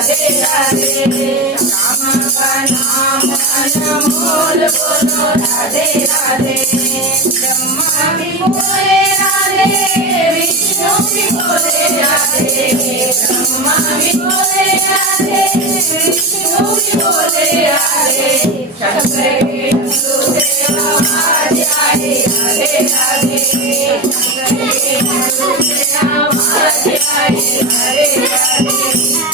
राधे राधे। राम का नाम अनमोल बोलो राधे राधे। ब्रह्मा भी बोले राधे, विष्णु भी बोले राधे, ब्रह्मा भी बोले राधे, विष्णु भी बोले राधे। शंकर के गुरुदेव आवाज आए राधे राधे। शंकर के गुरुदेव आवाज आए राधे राधे।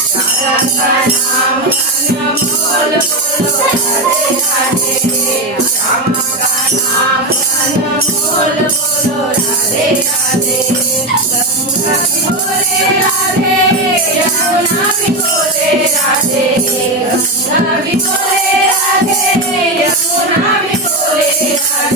राधा का नाम अनमोल बोलो राधे राधे। राम का नाम अनमोल बोलो राधे राधे। गंगा भी बोले राधे, यमुना भी बोले राधे, गंगा भी बोले राधे, यमुना भी बोले राधे।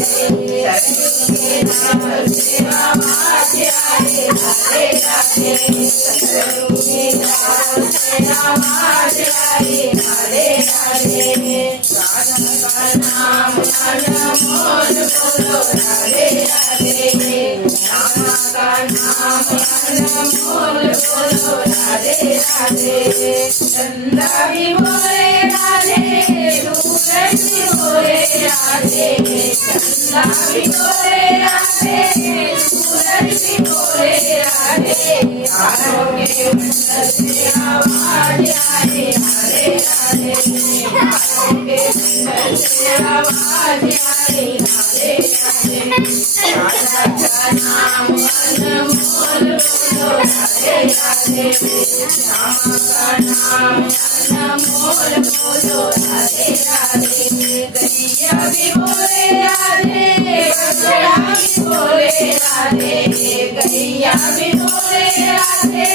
सरयू के नाम से आवाज आए राधे राधे। सरयू के नाम से आवाज आए राधे राधे। राधा का नाम अनमोल बोलो राधे राधे। राम का नाम अनमोल बोलो राधे राधे। चंदा भी बोले राधे, सूरज भी बोले राधे, चंदा भी बोले राधे, सूरज भी बोले राधे। तारों के मंडल से आवाज आए राधे राधे। तारों के मंडल से आवाज आए राधे राधे। राधा का नाम अनमोल बोलो राधे राधे। राम का नाम अनमोल बोलो राधे राधे। गैया भी बोले राधे, बछड़ा भी बोले राधे, गैया भी बोले राधे,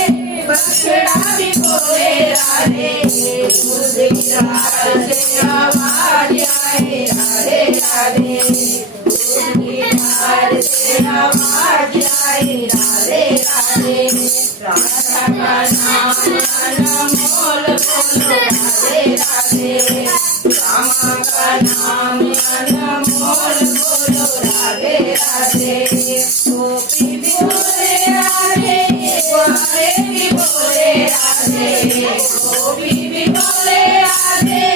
बछड़ा भी बोले राधे। दूध गिरार से आवाज आए राधे राधे। दूध गिरार से आवाज आए राधे राधे। राधा का नाम अनमोल बोलो राधे राधे। राम का नाम अनमोल बोलो राधे राधे। गोपी भी बोले राधे, ग्वाले भी बोले राधे, गोपी भी बोले राधे,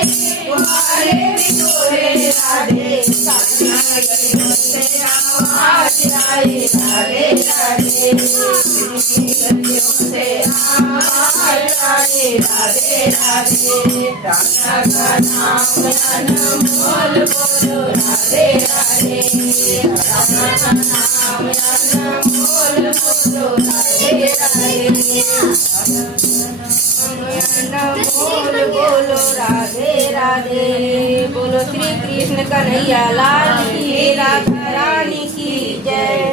ग्वाले भी बोले राधे। गलियों से आवाज आए राधे राधे। गलियों से आवाज आए राधे राधे। राधा का नाम अनमोल बोलो राधे राधे। राधा का नाम अनमोल बोलो राधे राधे। अनमोल बोलो राधे राधे। बोलो श्री कृष्ण कन्हैया लाल की, राधा रानी की जय।